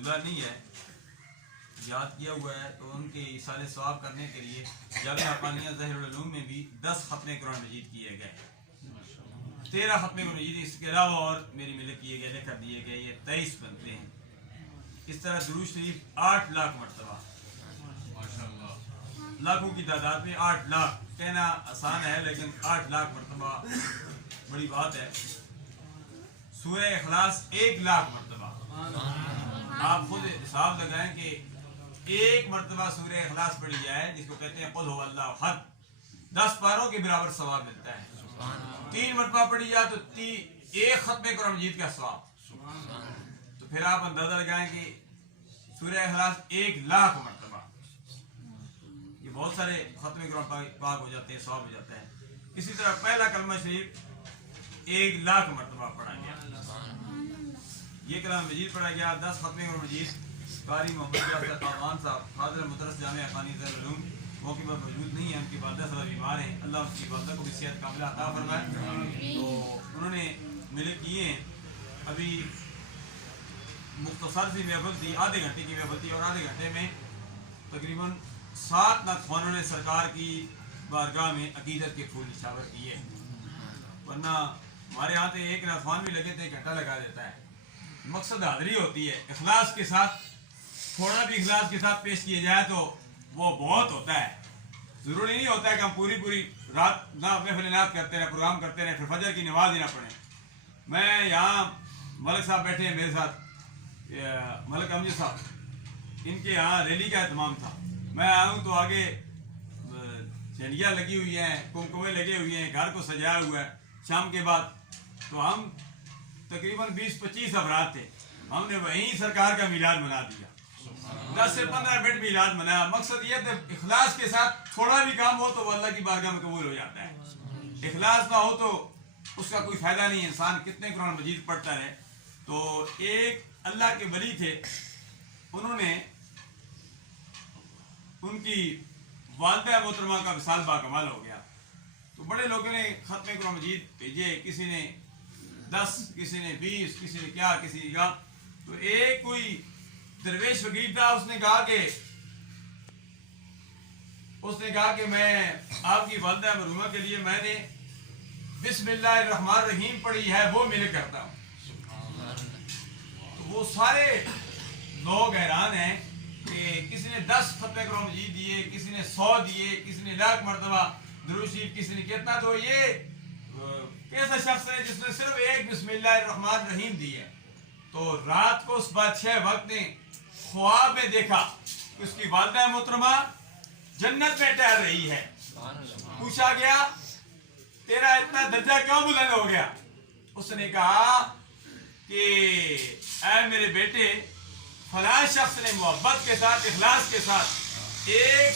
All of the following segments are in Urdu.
بھولا نہیں ہے، یاد کیا ہوا ہے، تو ان کے ایصال ثواب کرنے کے لیے جامعہ حقانیہ ظاہر العلوم میں بھی 10 ختم قرآن مجید کیے گئے، 13 ختم قرآن مجید اس کے علاوہ اور میری ملک کیے گئے، لکھ دیے گئے، یہ 23 بنتے ہیں۔ اس طرح درود شریف 8 لاکھ مرتبہ، لاکھوں کی تعداد میں 8 لاکھ، کہنا آسان ہے لیکن 8 لاکھ مرتبہ بڑی بات ہے۔ سورہ اخلاص 1 لاکھ مرتبہ، آپ خود حساب لگائیں کہ 1 مرتبہ سورہ اخلاص پڑھی جائے، جس کو کہتے ہیں قل هو اللہ احد، 10 پاروں کے برابر ثواب ملتا ہے۔ 3 مرتبہ پڑھی جائے تو 1 ختم قرآن مجید کا ثواب، تو پھر آپ اندازہ لگائیں کہ سورہ اخلاص 1 لاکھ مرتبہ، یہ بہت سارے ختم قرآن پاک ہو جاتے ہیں، ثواب ہو جاتا ہے۔ اسی طرح پہلا کلمہ شریف 1 لاکھ مرتبہ پڑھا گیا، یہ کلام مجید پڑھا گیا، 10 ختم قرآن مجید۔ قاری محمد جعفر اعوان صاحب حاضر مدرس جامعہ حقانیہ ظاہر العلوم موقع پر موجود نہیں ہیں، ان کی والدہ صاحب بیمار ہیں، اللہ ان کی والدہ کو بھی صحت کاملہ عطا فرمائے۔ تو انہوں نے ملے کیے ہیں، ابھی مختصر سی محفل تھی، آدھے گھنٹے کی محفل تھی، اور آدھے گھنٹے میں تقریباً 7 ناتخوانوں نے سرکار کی بارگاہ میں عقیدت کے پھول نچھاور کیے، ورنہ ہمارے یہاں تو ایک ناتخوان بھی لگے تو 1 گھنٹہ لگا دیتا ہے۔ مقصد حاضری ہوتی ہے، اخلاص کے ساتھ، تھوڑا بھی اخلاص کے ساتھ پیش کیے جائے تو وہ بہت ہوتا ہے۔ ضروری نہیں ہوتا ہے کہ ہم پوری رات نہ محفل نعت کرتے رہے، پروگرام کرتے رہے، پھر فجر کی نماز ہی نہ پڑھیں۔ میں یہاں ملک صاحب بیٹھے ہیں میرے ساتھ، ملک امجد صاحب، ان کے یہاں ریلی کا اہتمام تھا، میں آیا ہوں تو آگے جھنڈیاں لگی ہوئی ہیں، کمکمے لگے ہوئے ہیں، گھر کو سجایا ہوا ہے۔ شام کے بعد تو ہم تقریباً 20-25 افراد تھے، ہم نے وہیں سرکار کا میلاد منا دیا، 10 سے 15 منٹ میلاد منایا۔ مقصد یہ کہ اخلاص کے ساتھ تھوڑا بھی کام ہو تو وہ اللہ کی بارگاہ میں قبول ہو جاتا ہے، اخلاص نہ ہو تو اس کا کوئی فائدہ نہیں، انسان کتنے قرآن مجید پڑھتا رہے۔ تو ایک اللہ کے ولی تھے، انہوں نے ان کی والدہ محترمہ کا وصال باکمال ہو گیا، تو بڑے لوگوں نے ختم قرآن مجید بھیجے، کسی نے 10، کسی نے 20، کسی نے کیا، کسی نے کہا۔ تو ایک کوئی درویش فقیر تھا، اس نے کہا کہ میں آپ کی والدہ مرحومہ کے لیے میں نے بسم اللہ الرحمن الرحیم پڑھی ہے، وہ مل کرتا ہوں۔ تو وہ سارے لوگ حیران ہیں کہ کسی نے 10 ختم قرآن مجید دیے، کسی نے 100 دیے، کسی نے 1,00,000 مرتبہ درود شریف، کسی نے کتنا۔ تو یہ کیسا شخص ہے جس نے صرف ایک بسم اللہ الرحمن الرحیم دی ہے؟ تو رات کو اس بادشاہ وقت نے خواب میں دیکھا کہ اس کی والدہ محترمہ جنت میں ٹہل رہی ہے۔ پوچھا گیا تیرا اتنا درجہ کیوں بلند ہو گیا؟ اس نے کہا کہ اے میرے بیٹے، فلاں شخص نے محبت کے ساتھ، اخلاص کے ساتھ ایک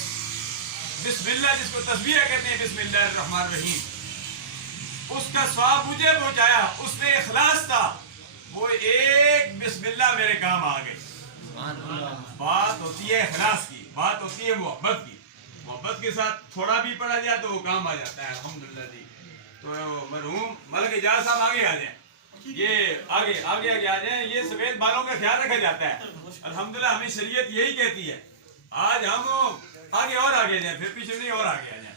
بسم اللہ، جس کو تسبیح کہتے ہیں، بسم اللہ الرحمن الرحیم، اس کا ثواب مجھے پہنچایا۔ اس میں اخلاص تھا، وہ ایک بسم اللہ میرے کام آ گئی۔ بات ہوتی ہے اخلاص کی، بات ہوتی ہے محبت کی، محبت کے ساتھ تھوڑا بھی پڑھا جائے تو وہ کام آ جاتا ہے۔ الحمدللہ جی۔ تو مرحوم ملک اجاز صاحب آگے آ جائیں، یہ آگے آ جائیں، یہ سفید بالوں کا خیال رکھا جاتا ہے۔ الحمدللہ ہمیں شریعت یہی کہتی ہے۔ آج ہم آگے اور آگے جائیں، پھر پیچھے نہیں اور آگے آ جائیں،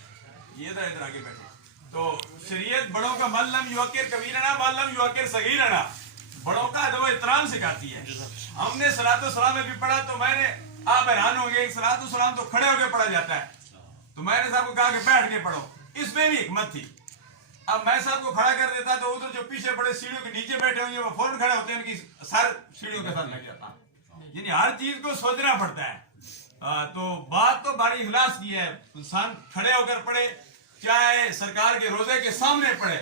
یہ ادھر آگے بیٹھے۔ تو شریعت بڑوں کا من لم یوقر کبیرنا ما لم یوقر صغیرنا، بڑوں کا ادب و احترام سکھاتی ہے۔ ہم نے صلاۃ والسلام میں بھی پڑھا تو میں نے، آپ حیران ہوں گے، صلاۃ والسلام تو کھڑے ہو کے پڑھا جاتا ہے، تو میں نے صاحب کو کہا کہ بیٹھ کے پڑھو، اس میں بھی حکمت تھی۔ اب میں صاحب کو کھڑا کر دیتا تو ادھر جو پیچھے بڑے سیڑھیوں کے نیچے بیٹھے ہوں گے وہ فوراً کھڑے ہوتے ہیں، ان کی سر سیڑھیوں کے ساتھ لگ جاتا، یعنی ہر چیز کو سوچنا پڑتا ہے۔ تو بات تو بڑی اخلاص کی ہے، انسان کھڑے ہو کر پڑھے، چاہے سرکار کے روزے کے سامنے پڑھے،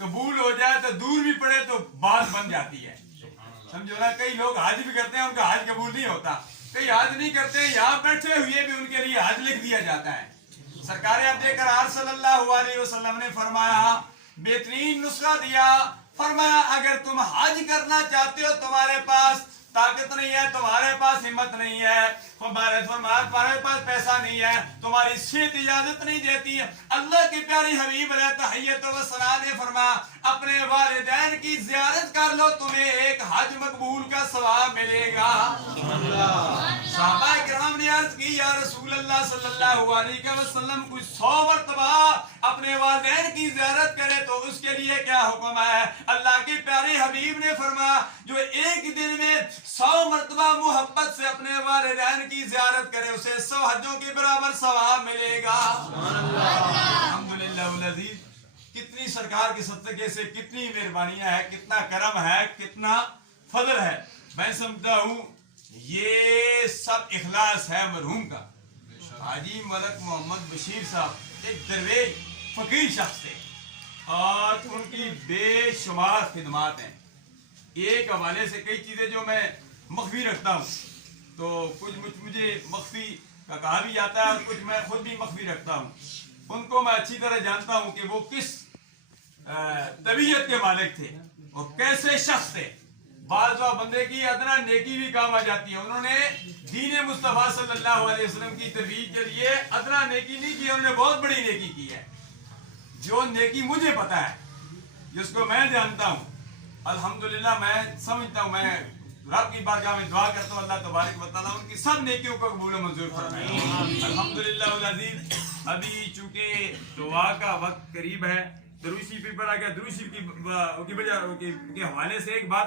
قبول ہو جائے تو دور بھی پڑھے تو بات بن جاتی ہے، سمجھو نا۔ کئی لوگ حج بھی کرتے ہیں، ان کا حج قبول نہیں ہوتا، کئی حج نہیں کرتے، یہاں بیٹھے ہوئے بھی ان کے لیے حج لکھ دیا جاتا ہے۔ سرکار ابدکرار صلی اللہ علیہ وسلم نے فرمایا، بہترین نسخہ دیا، فرمایا اگر تم حج کرنا چاہتے ہو، تمہارے پاس طاقت نہیں ہے، تمہارے پاس ہمت نہیں ہے، تمہارے پاس پیسہ نہیں ہے، تمہاری صحت اجازت نہیں دیتی ہے، اللہ کے پیارے حبیب علیہ تحیت و ثنا نے فرمایا اپنے والدین کی زیارت کر لو، تمہیں ایک حج مقبول کا ثواب ملے گا۔ صحابہ کرام نے عرض کی یا رسول اللہ صلی اللہ علیہ وسلم کوئی 100 مرتبہ اپنے والدین کی زیارت کرے تو اس کے لیے کیا حکم ہے؟ اللہ کے پیارے حبیب نے فرمایا جو ایک دن میں 100 مرتبہ محبت سے اپنے والدین کی زیارت کرے اسے 100 حجوں کے برابر ثواب ملے گا۔ الحمدللہ العزیز، کتنی سرکار کے صدقے سے کتنی مہربانیاں ہیں، کتنا کرم ہے، کتنا فضل ہے۔ میں سمجھتا ہوں یہ سب اخلاص ہے مرحوم کا۔ حاجی ملک محمد بشیر صاحب ایک درویش فقیر شخص تھے اور ان کی بے شمار خدمات ہیں۔ ایک حوالے سے کئی چیزیں جو میں مخفی رکھتا ہوں تو کچھ مجھے مخفی کا کہا بھی جاتا ہے اور کچھ میں خود بھی مخفی رکھتا ہوں۔ ان کو میں اچھی طرح جانتا ہوں کہ وہ کس طبیعت کے مالک تھے اور کیسے شخص تھے۔ بعض بندے کی ادنا نیکی بھی کام آ جاتی ہے، انہوں نے دین مصطفیٰ صلی اللہ علیہ وسلم کی ترویج کے لیے ادنا نیکی نہیں کی، انہوں نے بہت بڑی نیکی کی ہے۔ جو نیکی مجھے پتا ہے، جس کو میں جانتا ہوں، الحمدللہ میں سمجھتا ہوں، میں رب کی بارگاہ میں دعا کرتا ہوں اللہ تبارک و تعالیٰ ان کی سب نیکیوں کو قبول و منظور فرمائے۔ الحمدللہ العزیز، ابھی چونکہ دعا کا وقت قریب ہے، درود شریف پڑھا گیا، درود شریف کی حوالے سے ایک بات